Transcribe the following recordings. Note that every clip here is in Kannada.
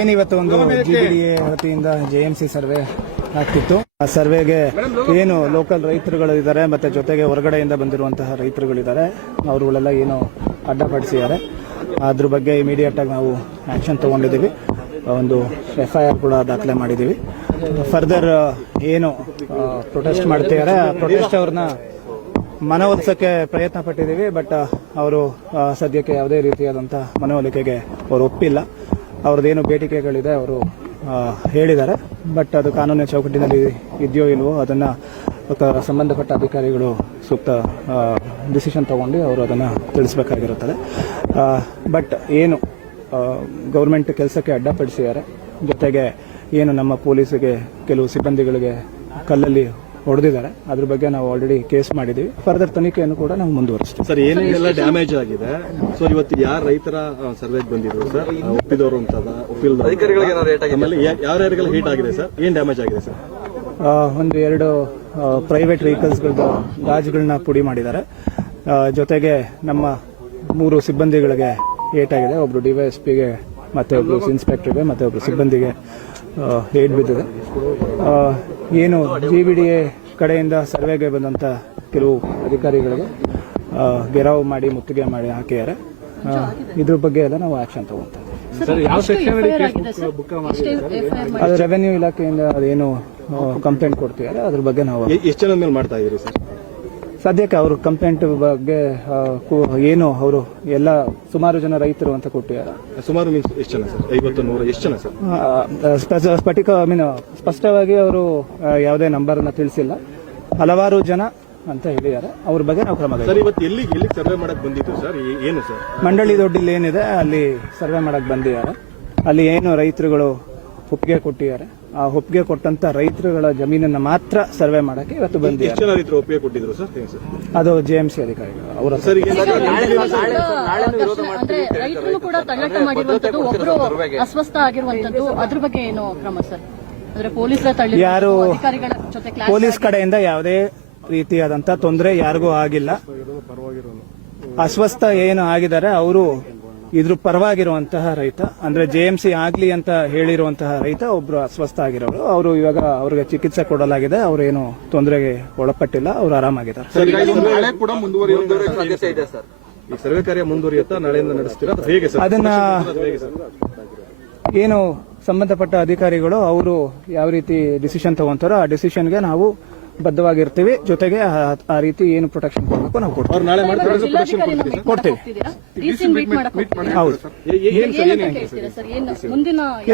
ಏನಿವತ್ತು ಒಂದು GBDA ವತಿಯಿಂದ JMC ಸರ್ವೆ ಆಗ್ತಿತ್ತು. ಆ ಸರ್ವೆಗೆ ಏನು ಲೋಕಲ್ ರೈತರುಗಳು ಇದ್ದಾರೆ ಮತ್ತೆ ಜೊತೆಗೆ ಹೊರಗಡೆಯಿಂದ ಬಂದಿರುವಂತಹ ರೈತರುಗಳಿದ್ದಾರೆ, ಅವರುಗಳೆಲ್ಲ ಏನು ಅಡ್ಡಪಡಿಸಿದ್ದಾರೆ. ಅದ್ರ ಬಗ್ಗೆ ಇಮಿಡಿಯೇಟ್ ಆಗಿ ನಾವು ಆಕ್ಷನ್ ತಗೊಂಡಿದ್ದೀವಿ. ಒಂದು FIR ಕೂಡ ದಾಖಲೆ ಮಾಡಿದ್ದೀವಿ. ಫರ್ದರ್ ಏನು ಪ್ರೊಟೆಸ್ಟ್ ಮಾಡ್ತಿದ್ದಾರೆ ಆ ಪ್ರೊಟೆಸ್ಟ್ ಅವ್ರನ್ನ ಮನವೊಲಿಸಕ್ಕೆ ಪ್ರಯತ್ನ ಪಟ್ಟಿದ್ದೀವಿ. ಬಟ್ ಅವರು ಸದ್ಯಕ್ಕೆ ಯಾವುದೇ ರೀತಿಯಾದಂಥ ಮನವೊಲಿಕೆಗೆ ಅವರು ಒಪ್ಪಿಲ್ಲ. ಅವ್ರದ್ದೇನು ಬೇಡಿಕೆಗಳಿದೆ ಅವರು ಹೇಳಿದ್ದಾರೆ. ಬಟ್ ಅದು ಕಾನೂನಿನ ಚೌಕಟ್ಟಿನಲ್ಲಿ ಇದೆಯೋ ಇಲ್ವೋ ಅದನ್ನು ಸಂಬಂಧಪಟ್ಟ ಅಧಿಕಾರಿಗಳು ಸೂಕ್ತ ಡಿಸಿಷನ್ ತಗೊಂಡು ಅವರು ಅದನ್ನು ತಿಳಿಸಬೇಕಾಗಿರುತ್ತದೆ. ಬಟ್ ಏನು ಗೌರ್ಮೆಂಟ್ ಕೆಲಸಕ್ಕೆ ಅಡ್ಡಪಡಿಸಿದ್ದಾರೆ, ಜೊತೆಗೆ ಏನು ನಮ್ಮ ಪೊಲೀಸಿಗೆ ಕೆಲವು ಸಿಬ್ಬಂದಿಗಳಿಗೆ ಕಲ್ಲಲ್ಲಿ ಹೊಡೆದಿದ್ದಾರೆ, ಅದ್ರ ಬಗ್ಗೆ ನಾವು ಆಲ್ರೆಡಿ ಕೇಸ್ ಮಾಡಿದ್ದೀವಿ. ಫರ್ದರ್ ತನಿಖೆಯನ್ನು ಕೂಡ ನಾವು ಮುಂದುವರಿಸ್ತೀವಿ. ಸರ್, ಏನೇನೆಲ್ಲ ಡ್ಯಾಮೇಜ್ ಆಗಿದೆ? ಸೊ ಇವತ್ತು ಯಾರು ರೈತರ ಸರ್ವೆಗೆ ಬಂದಿದ್ರು ಸರ್? ಒಪ್ಪಿದವರು ಅಂತದ, ಒಪ್ಪಿಲ್ಲ ಯಾರ್ಯಾರಿಗೆಲ್ಲ ಹೀಟ್ ಆಗಿದೆ ಸರ್? ಏನ್ ಡ್ಯಾಮೇಜ್ ಆಗಿದೆ ಸರ್? ಒಂದು 2 ಪ್ರೈವೇಟ್ ವೆಹಿಕಲ್ಸ್ಗಳದ್ದು ಗಾಜುಗಳನ್ನ ಪುಡಿ ಮಾಡಿದ್ದಾರೆ. ಜೊತೆಗೆ ನಮ್ಮ 3 ಸಿಬ್ಬಂದಿಗಳಿಗೆ ಏಟಾಗಿದೆ. ಒಬ್ರು DYSPಗೆ ಮತ್ತೆ ಒಬ್ರು ಇನ್ಸ್ಪೆಕ್ಟರ್ಗೆ ಮತ್ತೆ ಒಬ್ರು ಸಿಬ್ಬಂದಿಗೆ ಏಟ್ ಬಿದ್ದಿದೆ. ಏನು GBDA ಕಡೆಯಿಂದ ಸರ್ವೆಗೆ ಬಂದಂತ ಕೆಲವು ಅಧಿಕಾರಿಗಳಿಗೆ ಗೆರಾವ್ ಮಾಡಿ ಮುತ್ತಿಗೆ ಮಾಡಿ ಹಾಕಿದ್ದಾರೆ. ಇದ್ರ ಬಗ್ಗೆ ಎಲ್ಲ ನಾವು ಆಕ್ಷನ್ ತಗೊಂತೀವಿ. ಅದು ರೆವೆನ್ಯೂ ಇಲಾಖೆಯಿಂದ ಅದೇನು ಕಂಪ್ಲೇಂಟ್ ಕೊಡ್ತಿದ್ದಾರೆ ಅದ್ರ ಬಗ್ಗೆ ನಾವು ಎಷ್ಟು ಜನ ಮೇಲೆ ಮಾಡ್ತಾ ಇದೀರಿ ಸರ್? ಸದ್ಯಕ್ಕೆ ಅವರು ಕಂಪ್ಲೇಂಟ್ ಬಗ್ಗೆ ಏನು ಅವರು ಎಲ್ಲ ಸುಮಾರು ಜನ ರೈತರು ಅಂತ ಕೊಟ್ಟಿದ್ದಾರೆ. ಸುಮಾರು ಮೀನ್ಸ್ ಎಷ್ಟು ಜನ ಸರ್? 50, 100 ಎಷ್ಟು ಜನ ಸರ್? ಸ್ಪಷ್ಟವಾಗಿ ಅವರು ಯಾವುದೇ ನಂಬರ್ನ ತಿಳಿಸಿಲ್ಲ. ಹಲವಾರು ಜನ ಅಂತ ಹೇಳಿದ್ದಾರೆ. ಅವ್ರ ಬಗ್ಗೆ ನಾವು ಕ್ರಮ ಸರ್. ಇವತ್ತು ಎಲ್ಲಿ ಸರ್ವೆ ಮಾಡಕ್ ಬಂದಿತ್ತು ಸರ್? ಏನು ಸರ್? ಮಂಡಳಿ ದೊಡ್ಡಿಲ್ಲಿ ಏನಿದೆ ಅಲ್ಲಿ ಸರ್ವೆ ಮಾಡಕ್ ಬಂದಿದ್ದಾರೆ. ಅಲ್ಲಿ ಏನು ರೈತರುಗಳು ಒಪ್ಪಿಗೆ ಕೊಟ್ಟಿದ್ದಾರೆ, ಆ ಒಪ್ಪಿಗೆ ಕೊಟ್ಟಂತ ರೈತರುಗಳ ಜಮೀನನ್ನ ಮಾತ್ರ ಸರ್ವೆ ಮಾಡಕ್ಕೆ ಇವತ್ತು ಬಂದಿದ್ದಾರೆ. ರೈತರು ಒಪ್ಪಿಗೆ ಕೊಟ್ಟಿದ್ರು ಸರ್? ಅದು JMC ಅಧಿಕಾರಿಗಳು ಅವರ ರೈತರು ಕೂಡ ತಳ್ಳಾಟ ಮಾಡಿರುವಂತದ್ದು, ಒಬ್ಬರು ಅಸ್ವಸ್ಥ ಆಗಿರುವಂತದ್ದು, ಅದ್ರ ಬಗ್ಗೆ ಏನು ಕ್ರಮ ಸರ್? ಯಾರು ಪೊಲೀಸ್ ಕಡೆಯಿಂದ ಯಾವುದೇ ರೀತಿಯಾದಂತ ತೊಂದರೆ ಯಾರಿಗೂ ಆಗಿಲ್ಲ. ಅಸ್ವಸ್ಥ ಏನು ಆಗಿದ್ದಾರೆ ಅವರು ಇದ್ರ ಪರವಾಗಿರುವಂತಹ ರೈತ, ಅಂದ್ರೆ JMC ಆಗ್ಲಿ ಅಂತ ಹೇಳಿರುವಂತಹ ರೈತ ಒಬ್ರು ಅಸ್ವಸ್ಥ ಆಗಿರೋರು. ಅವರು ಇವಾಗ ಅವ್ರಿಗೆ ಚಿಕಿತ್ಸೆ ಕೊಡಲಾಗಿದೆ. ಅವರು ಏನು ತೊಂದರೆಗೆ ಒಳಪಟ್ಟಿಲ್ಲ, ಅವರು ಆರಾಮಾಗಿದ್ದಾರೆ. ಸರ್ವೆ ಕಾರ್ಯ ಮುಂದುವರಿಯುತ್ತಾ? ನಾಳೆಯಿಂದ ನಡೆಸ್ತೀರಾ? ಹೇಗೆ ಸರ್ ಅದನ್ನ ಏನು ಸಂಬಂಧಪಟ್ಟ ಅಧಿಕಾರಿಗಳು ಅವರು ಯಾವ ರೀತಿ ಡಿಸಿಷನ್ ತಗೊಂತಾರೋ ಆ ಡಿಸಿಷನ್ಗೆ ನಾವು ಬದ್ಧವಾಗಿರ್ತೀವಿ. ಜೊತೆಗೆ ಆ ರೀತಿ ಏನು ಪ್ರೊಟೆಕ್ಷನ್ ಕೊಡಬೇಕು ನಾವು ಕೊಡ್ತೀವಿ. ಹೌದು,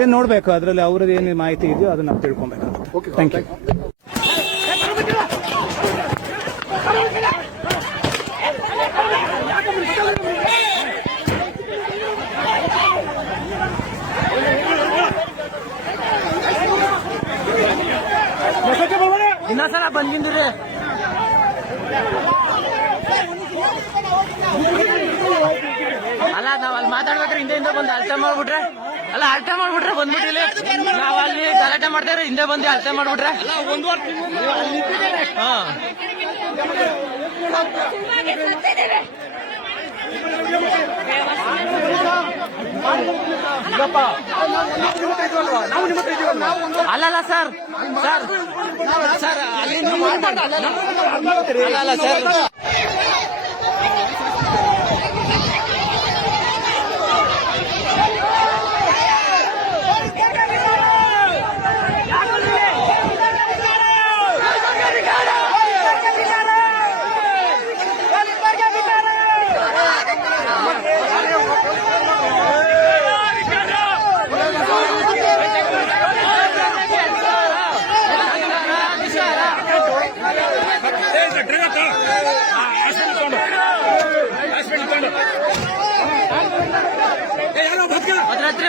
ಏನ್ ನೋಡ್ಬೇಕು ಅದರಲ್ಲಿ ಅವ್ರದ್ದು ಏನು ಮಾಹಿತಿ ಇದೆಯೋ ಅದನ್ನ ನಾವು ತಿಳ್ಕೊಬೇಕಾಗುತ್ತೆ. Thank you. ಇನ್ನೊಂದ್ಸಲ ಬಂದಿರಿ. ಅಲ್ಲ ನಾವ್ ಅಲ್ಲಿ ಮಾತಾಡ್ಬೇಕ್ರೆ ಹಿಂದೆ ಬಂದು ಅಳತೆ ಮಾಡ್ಬಿಟ್ರೆ, ಅಳತೆ ಮಾಡ್ಬಿಟ್ರೆ ಬಂದ್ಬಿಟ್ಟಿಲ್ಲ. ನಾವ್ ಅಲ್ಲಿ ಗಲಾಟೆ ಮಾಡ್ತಾರೆ, ಹಿಂದೆ ಬಂದು ಅಳತೆ ಮಾಡ್ಬಿಟ್ರೆ. ಅಲ್ಲಲ್ಲ ಸರ್, ಸರ್ ಅಲ್ಲಿ ಅಲ್ಲ ಸರ್, ಭದ್ರಾತ್ರಿ ಭದ್ರಾತ್ರಿ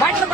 ಬಾಟ್ಲು